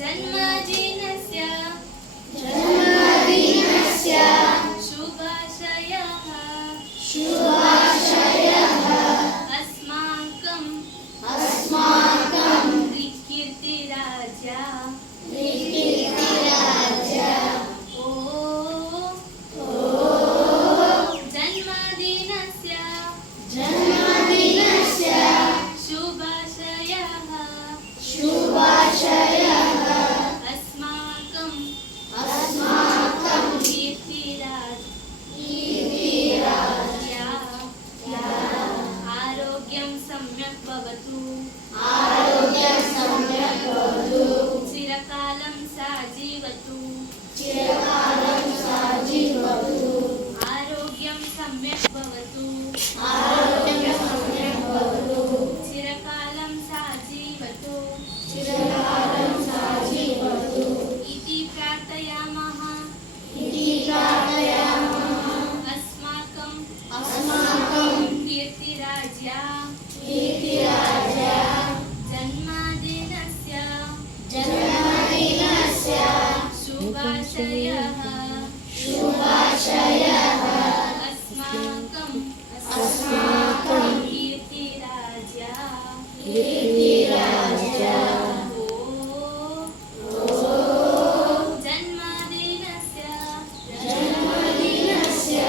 जन्मदिनस्य शुभाशयः अस्माकं कीर्तिराजा ओ जन्मदिनस्य शुभाशयः अस्माकं कीर्तिराजा आरोग्यं सम्यक् भवतु चिरकालं साजीवतु आरोग्यं सम्यक् भवतु चिरकालं साजीवतु इति प्रार्थयामः अस्माकं कीर्तिराजा जन्मदिनस्य शुभाशयः अस्माकं कीर्तिराजा जन्मदिनस्य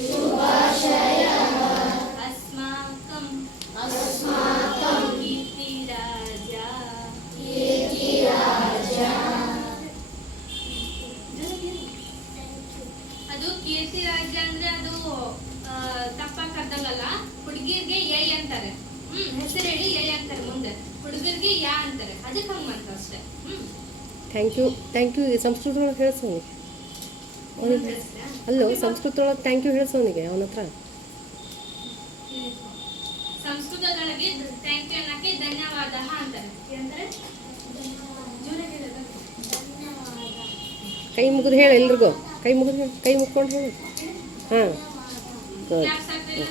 शुभाशयः अस्माकं कीर्तिराजा ಅದು ಕೀರ್ತಿರಾಜ ಅಂದ್ರೆ ಅದು ತಪ್ಪಾಗಿ ಕರ್ದಂಗಲ್ಲ. ಹುಡುಗಿರ್ಗೆ ಎ ಅಂತಾರೆ, ಹೆಸರು ಹೇಳಿ ಎ ಅಂತಾರೆ, ಮುಂದೆ ಹುಡುಗರಿಗೆ ಯಾ ಅಂತಾರೆ, ಅದಕ್ಕೆ ಹಂಗೆ ಮಾಡ್ತಾರೆ ಅಷ್ಟೇ. ಥ್ಯಾಂಕ್ ಯು ಸಂಸ್ಕೃತದೊಳಗೆ ಹೇಳ್ಸೋನಿಗೆ ಅವನಿಗೆ ಅಲ್ಲೋ ಸಂಸ್ಕೃತದೊಳಗೆ ಥ್ಯಾಂಕ್ ಯು ಹೇಳ್ಸೋನಿಗೆ ಅವನ ಹತ್ರ. ಸಂಸ್ಕೃತದೊಳಗೆ ಥ್ಯಾಂಕ್ ಯು ಅನ್ನಕ್ಕೆ ಧನ್ಯವಾದ ಅಂತಾರೆ. ಏನಂತಾರೆ? ಕೈ ಮುಗಿದು ಹೇಳು ಎಲ್ರಿಗೂ, ಕೈ ಮುಗಿದು ಕೈ ಮುಗ್ಕೊಂಡು ಹೇಳು. ಹಾಂ ಕ್ಲಾಸ್ ಆಗ್ತಾ ಇಲ್ಲ.